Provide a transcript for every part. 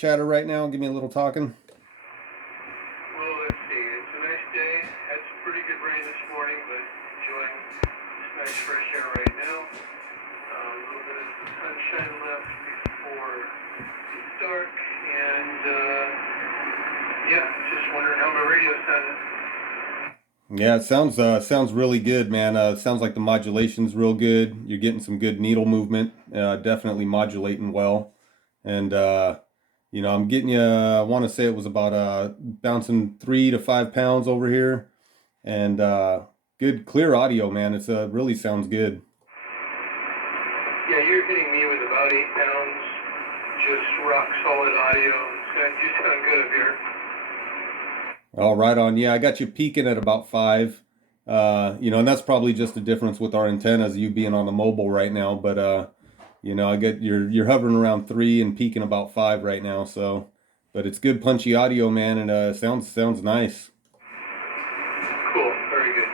chatter right now? Give me a little talking. Well, let's see. It's a nice day. Had some pretty good rain this morning, but enjoying this nice fresh air right now. A little bit of sunshine left before it's dark, and yeah, just wondering how my radio sounded. Yeah, it sounds really good, man. Sounds like the modulation's real good. You're getting some good needle movement. Definitely modulating well. And you know, I'm getting you. I want to say it was about bouncing 3 to 5 pounds over here, and good clear audio, man. It's really sounds good. Yeah, you're hitting me with about 8 pounds, just rock solid audio. You sound good up here. Oh, right on. Yeah, I got you peaking at about 5. You know, and that's probably just the difference with our antennas, you being on the mobile right now. But you know, I get you're hovering around 3 and peaking about 5 right now. So, but it's good punchy audio, man, and sounds nice. Cool, very good.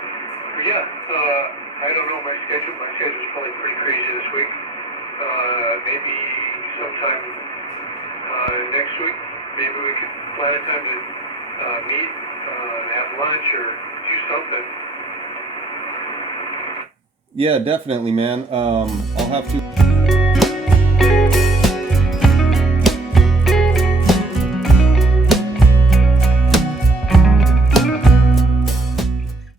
But yeah, I don't know my schedule. My schedule's probably pretty crazy this week. Maybe sometime next week, maybe we could plan a time to meet, have lunch, or do something. Yeah, definitely, man. I'll have to.